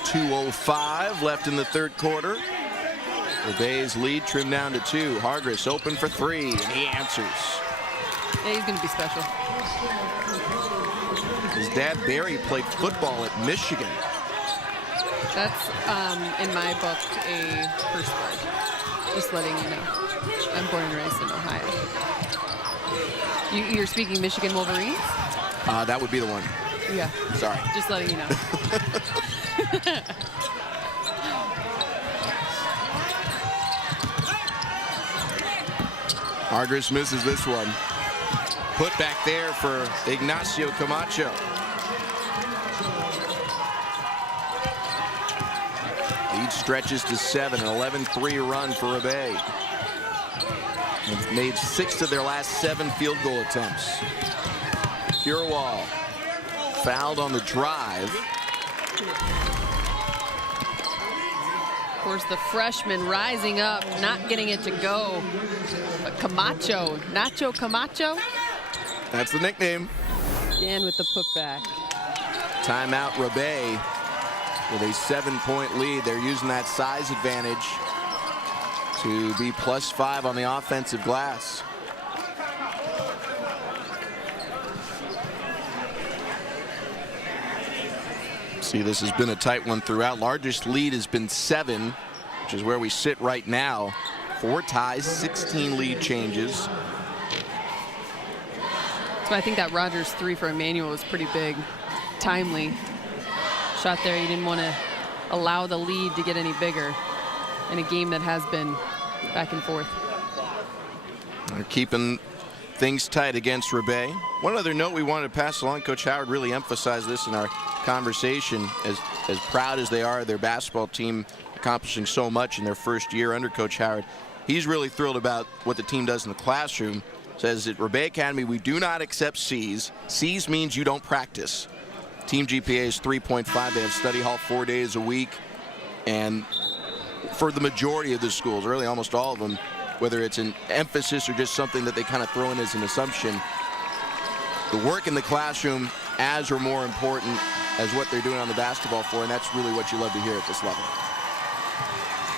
2:05 left in the third quarter. Rebet's lead trimmed down to 2. Hargress open for 3, and he answers. Yeah, he's going to be special. His dad, Barry, played football at Michigan. That's, in my book, a first word. Just letting you know. I'm born and raised in Ohio. You're speaking Michigan Wolverines? That would be the one. Yeah. Sorry. Just letting you know. Hargress misses this one. Put back there for Ignacio Camacho. Lead stretches to 7, an 11-3 run for Ribet. They've made 6 of their last 7 field goal attempts. Purewall fouled on the drive. Of course, the freshman rising up, not getting it to go. But Camacho, Nacho Camacho. That's the nickname. Again with the putback. Timeout Ribet with a 7-point lead. They're using that size advantage to be +5 on the offensive glass. See, this has been a tight one throughout. Largest lead has been 7, which is where we sit right now. 4 ties, 16 lead changes. So I think that Rogers 3 for Emmanuel was pretty big. Timely shot there. He didn't want to allow the lead to get any bigger in a game that has been back and forth. They're keeping things tight against Ribet. One other note we wanted to pass along, Coach Howard really emphasized this in our conversation, as proud as they are of their basketball team accomplishing so much in their first year under Coach Howard. He's really thrilled about what the team does in the classroom. Says at Ribet Academy, we do not accept C's. C's means you don't practice. Team GPA is 3.5. They have study hall 4 days a week. And for the majority of the schools, really almost all of them, whether it's an emphasis or just something that they kind of throw in as an assumption, the work in the classroom as or more important as what they're doing on the basketball floor, and that's really what you love to hear at this level.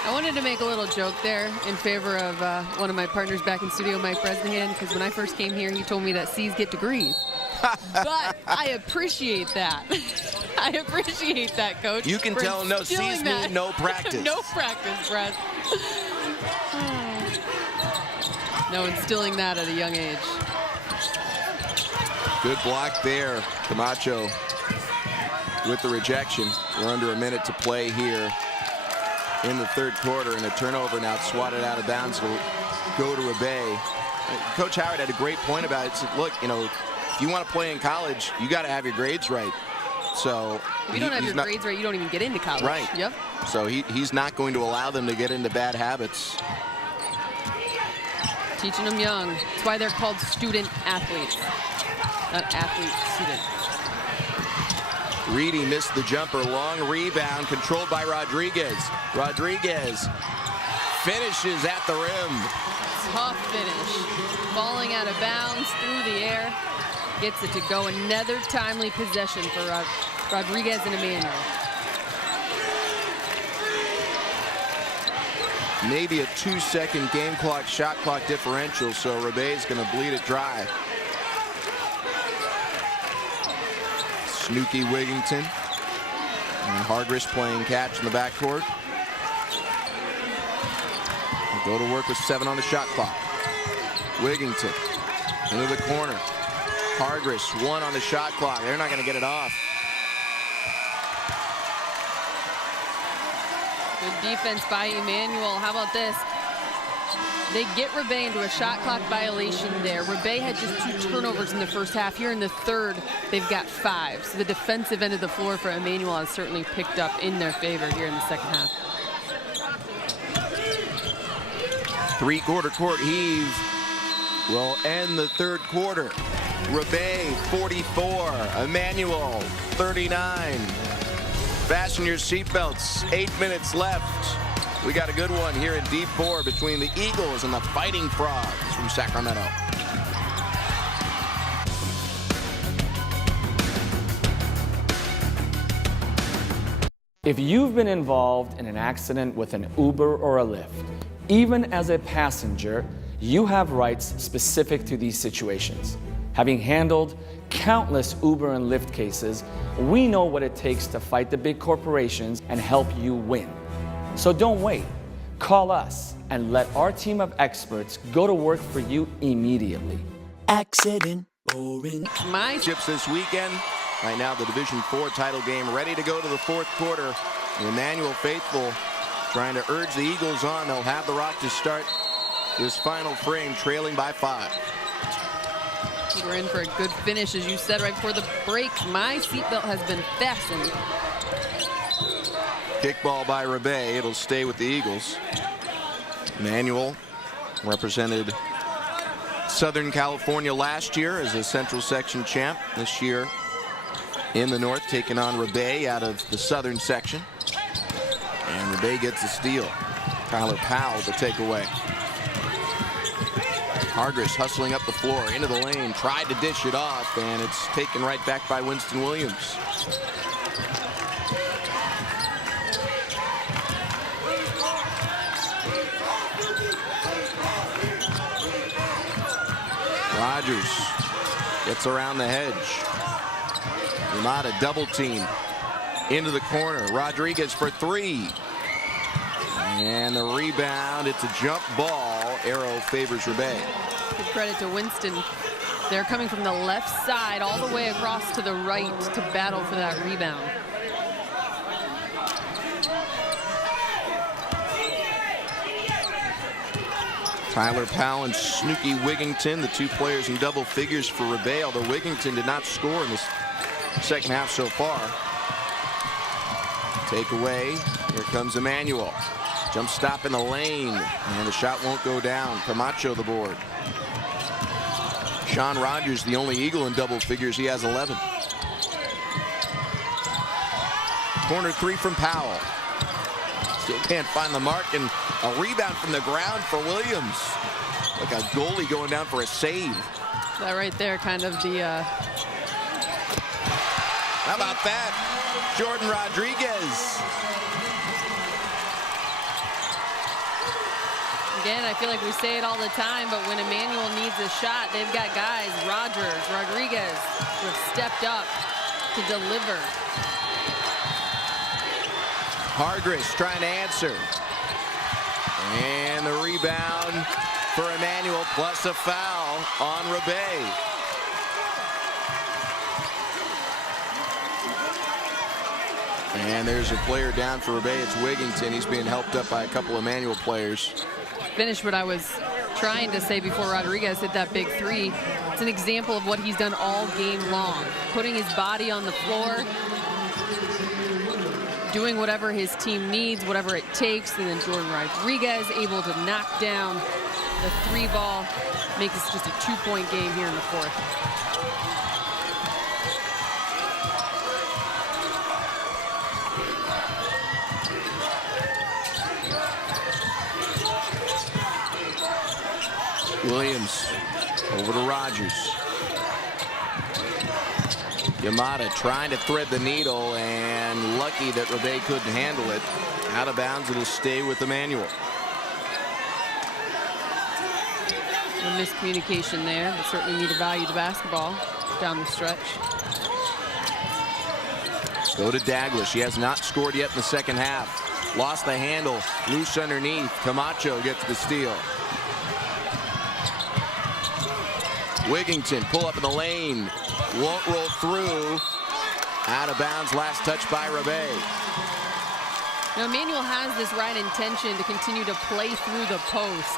I wanted to make a little joke there in favor of one of my partners back in studio, Mike Bresnahan, because when I first came here, he told me that C's get degrees. But I appreciate that. I appreciate that, Coach. You can tell him no, C's mean no practice. No practice, Brett. No, instilling that at a young age. Good block there. Camacho with the rejection. We're under a minute to play here in the third quarter, and a turnover now swatted out of bounds will go to Ribet. Coach Howard had a great point about it. He said, look, you know, if you want to play in college, you got to have your grades right. So if you don't have your grades right, you don't even get into college. Right. Yep. So he's not going to allow them to get into bad habits. Teaching them young. That's why they're called student athletes, not athlete student. Reedy missed the jumper. Long rebound controlled by Rodriguez. Rodriguez finishes at the rim. Tough finish. Falling out of bounds through the air. Gets it to go. Another timely possession for Rodriguez and Emmanuel. Maybe a 2-second game clock, shot clock differential, so Ribet's going to bleed it dry. Snooky Wigington and Hargress playing catch in the backcourt. Go to work with 7 on the shot clock. Wigington into the corner. Hargress 1 on the shot clock. They're not going to get it off. Good defense by Emmanuel. How about this? They get Ribet into a shot clock violation there. Ribet had just 2 turnovers in the first half. Here in the third, they've got 5. So the defensive end of the floor for Emmanuel has certainly picked up in their favor here in the second half. 3-quarter court heave will end the third quarter. Ribet 44, Emmanuel 39. Fasten your seatbelts, 8 minutes left. We got a good one here in Deep 4 between the Eagles and the Fighting Frogs from Sacramento. If you've been involved in an accident with an Uber or a Lyft, even as a passenger, you have rights specific to these situations. Having handled countless Uber and Lyft cases, we know what it takes to fight the big corporations and help you win. So don't wait. Call us and let our team of experts go to work for you immediately. Accident, boring. My chips this weekend. Right now, the Division 4 title game ready to go to the fourth quarter. The Emmanuel faithful trying to urge the Eagles on. They'll have the rock to start this final frame, trailing by 5. We're in for a good finish, as you said right before the break. My seatbelt has been fastened. Kickball by Ribet. It'll stay with the Eagles. Emmanuel represented Southern California last year as a Central Section champ. This year in the North, taking on Ribet out of the Southern Section. And Ribet gets a steal. Tyler Powell the takeaway. Hargris hustling up the floor into the lane, tried to dish it off, and it's taken right back by Winston Williams. Rogers gets around the hedge. Yamada double team into the corner. Rodriguez for 3. And the rebound, it's a jump ball. Arrow favors Ribet. Good credit to Winston. They're coming from the left side all the way across to the right to battle for that rebound. Tyler Powell and Snooky Wigington, the 2 players in double figures for Ribet, although Wigington did not score in this second half so far. Takeaway. Here comes Emmanuel. Jump stop in the lane, and the shot won't go down. Camacho the board. Sean Rogers, the only Eagle in double figures. He has 11. Corner 3 from Powell. Still can't find the mark, and a rebound from the ground for Williams. Like a goalie going down for a save. That right there, kind of the... How about that? Jordan Rodriguez. Again, I feel like we say it all the time, but when Emmanuel needs a shot, they've got guys, Rogers, Rodriguez, who have stepped up to deliver. Hargris trying to answer. And the rebound for Emmanuel, plus a foul on Ribet. And there's a player down for Ribet. It's Wigington. He's being helped up by a couple of Emmanuel players. Finish what I was trying to say before Rodriguez hit that big 3. It's an example of what he's done all game long. Putting his body on the floor, doing whatever his team needs, whatever it takes, and then Jordan Rodriguez able to knock down the 3 ball, make this just a 2-point game here in the 4th. Williams over to Rogers. Yamada trying to thread the needle, and lucky that Ribet couldn't handle it. Out of bounds, it'll stay with Emmanuel. A miscommunication there, but certainly need to value the basketball down the stretch. Go to Daglish. He has not scored yet in the second half. Lost the handle, loose underneath. Camacho gets the steal. Wigington, pull up in the lane. Won't roll through. Out of bounds, last touch by Ribet. Now, Emmanuel has this right intention to continue to play through the post.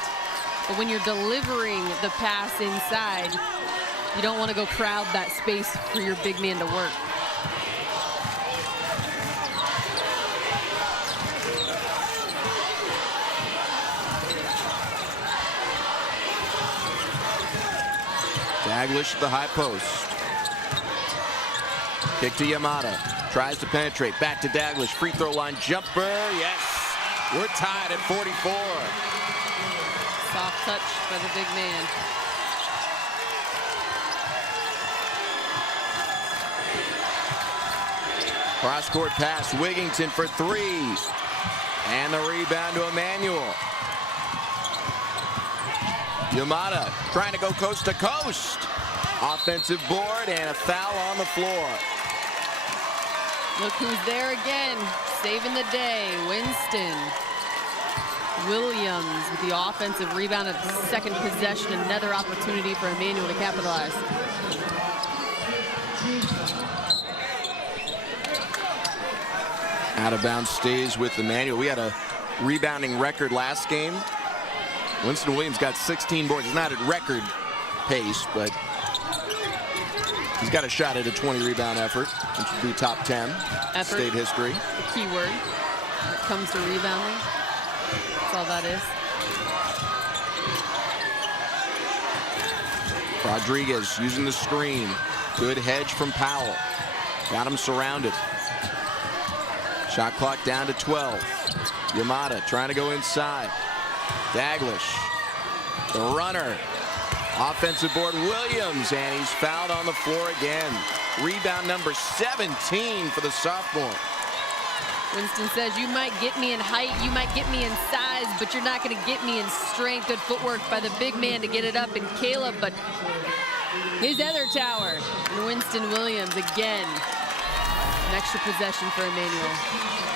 But when you're delivering the pass inside, you don't want to go crowd that space for your big man to work. Daglish at the high post. Kick to Yamada. Tries to penetrate. Back to Daglish. Free throw line jumper. Yes. We're tied at 44. Soft touch by the big man. Cross-court pass, Wigington for three. And the rebound to Emmanuel. Yamada trying to go coast to coast. Offensive board and a foul on the floor. Look who's there again, saving the day. Winston. Williams with the offensive rebound at the second possession. Another opportunity for Emmanuel to capitalize. Out of bounds stays with Emmanuel. We had a rebounding record last game. Winston Williams got 16 boards. He's not at record pace, but he's got a shot at a 20 rebound effort, which would be top 10 Effort. state history. The key word when it comes to rebounding. That's all that is. Rodriguez using the screen. Good hedge from Powell. Got him surrounded. Shot clock down to 12. Yamada trying to go inside. Daglish, the runner. Offensive board, Williams, and he's fouled on the floor again. Rebound number 17 for the sophomore. Winston says, you might get me in height, you might get me in size, but you're not going to get me in strength. Good footwork by the big man to get it up in Caleb, but his other tower. And Winston Williams again. An extra possession for Emmanuel.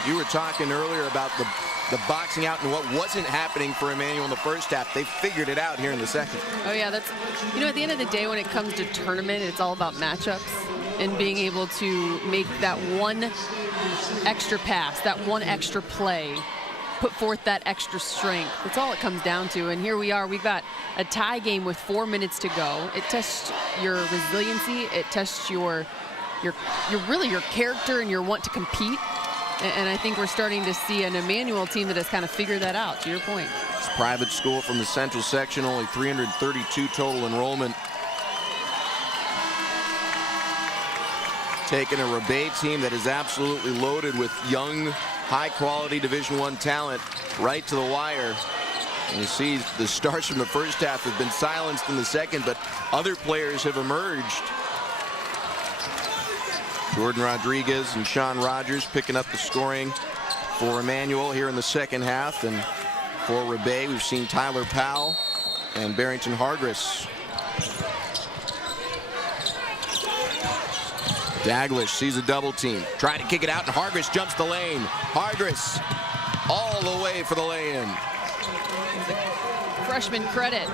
You were talking earlier about the boxing out and what wasn't happening for Emmanuel in the first half. They figured it out here in the second. Oh yeah, that's, you know, at the end of the day when it comes to tournament, it's all about matchups and being able to make that one extra pass, that one extra play, put forth that extra strength. That's all it comes down to. And here we are, we've got a tie game with 4 minutes to go. It tests your resiliency, it tests your really your character and your want to compete. And I think we're starting to see an Emmanuel team that has kind of figured that out, to your point. It's a private school from the Central section, only 332 total enrollment. Taking a Ribet team that is absolutely loaded with young, high-quality Division I talent right to the wire. And you see the stars from the first half have been silenced in the second, but other players have emerged. Jordan Rodriguez and Sean Rogers picking up the scoring for Emmanuel here in the second half. And for Ribet, we've seen Tyler Powell and Barrington Hargris. Daglish sees a double team. Trying to kick it out, and Hargris jumps the lane. Hargris all the way for the lay-in. Freshman credit.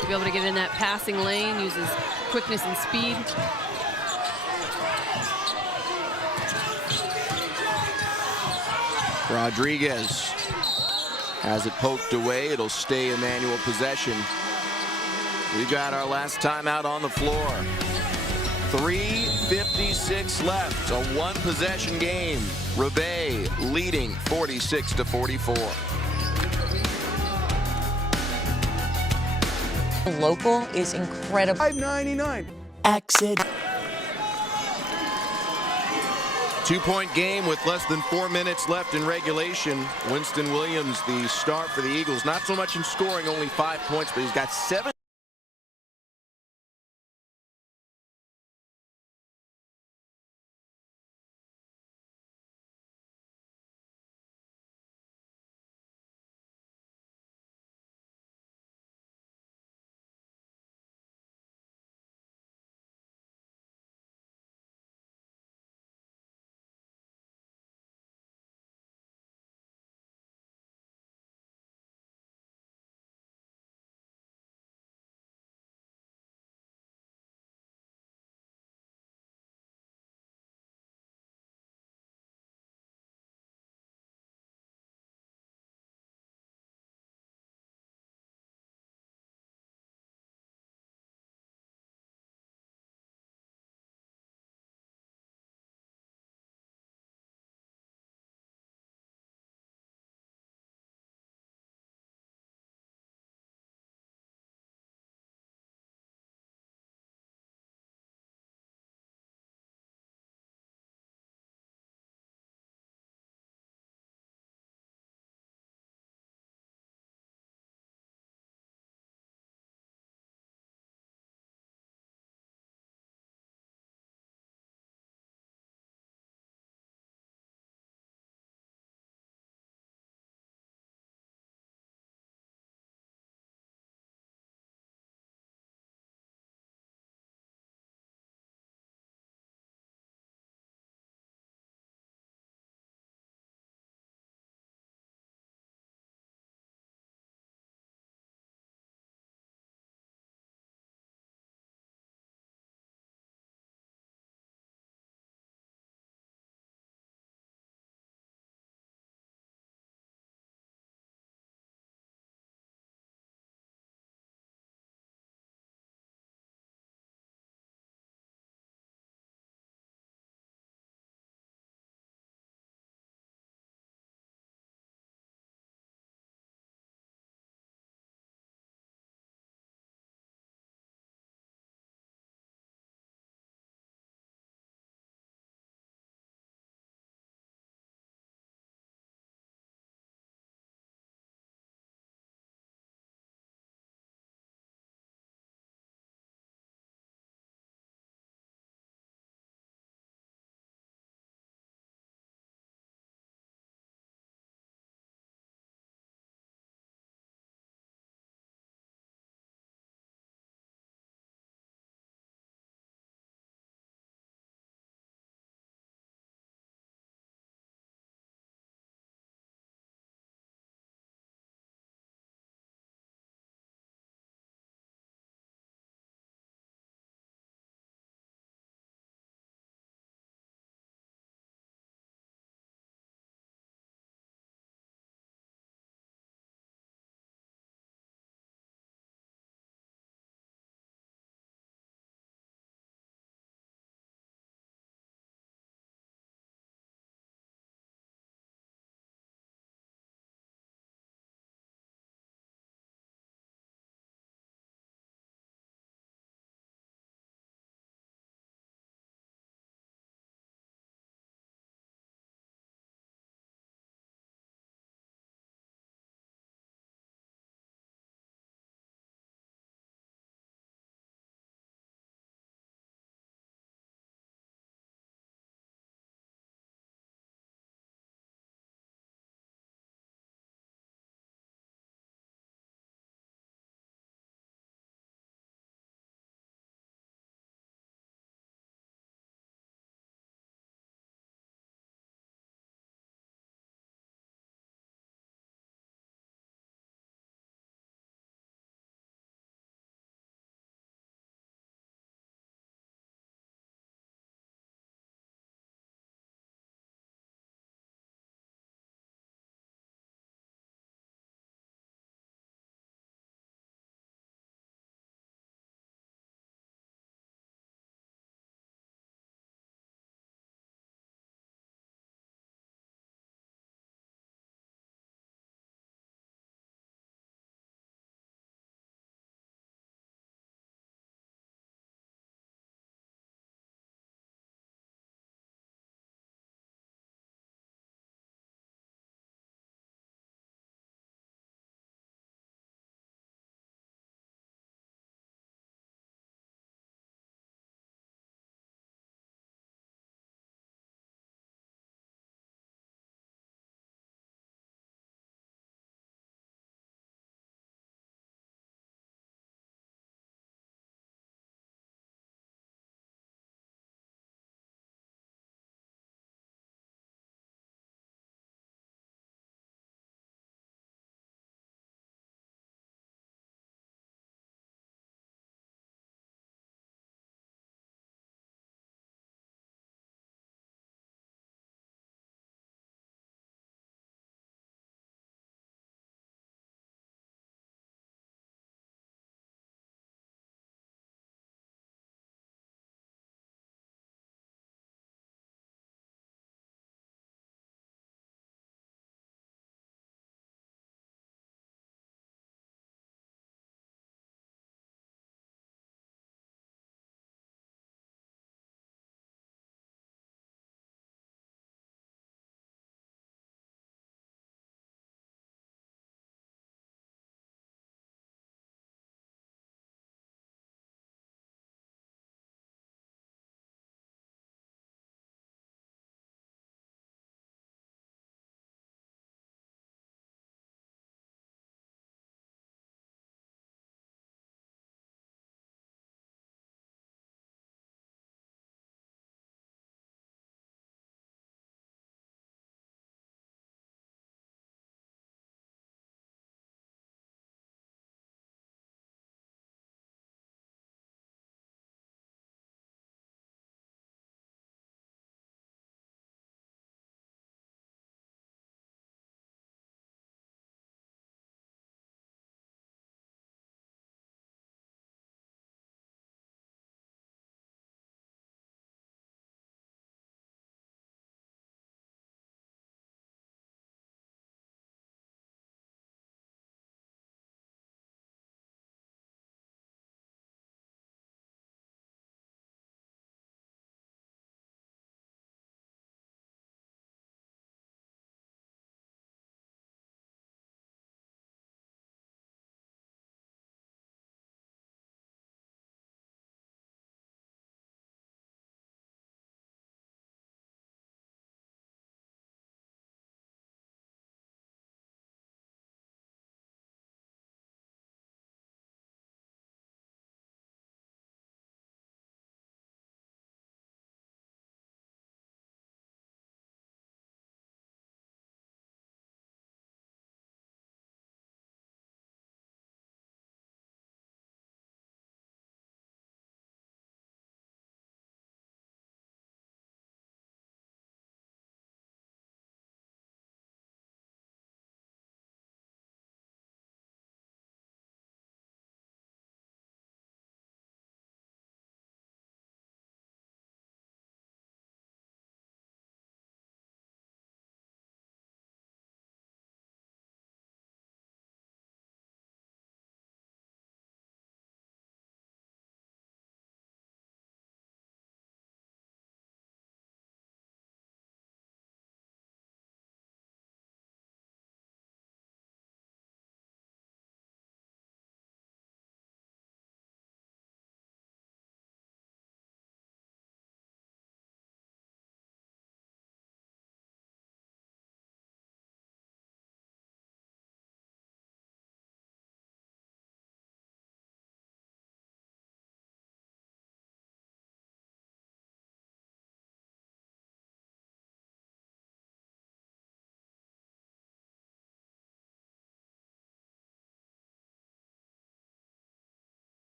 To be able to get in that passing lane, uses quickness and speed. Rodriguez has it poked away. It'll stay Emmanuel possession. We've got our last timeout on the floor. 3:56 left, a one-possession game. Ribet leading 46-44. Local is incredible. $5.99. Accident. Two-point game with less than 4 minutes left in regulation. Winston Williams, the star for the Eagles. Not so much in scoring, only 5 points, but he's got 7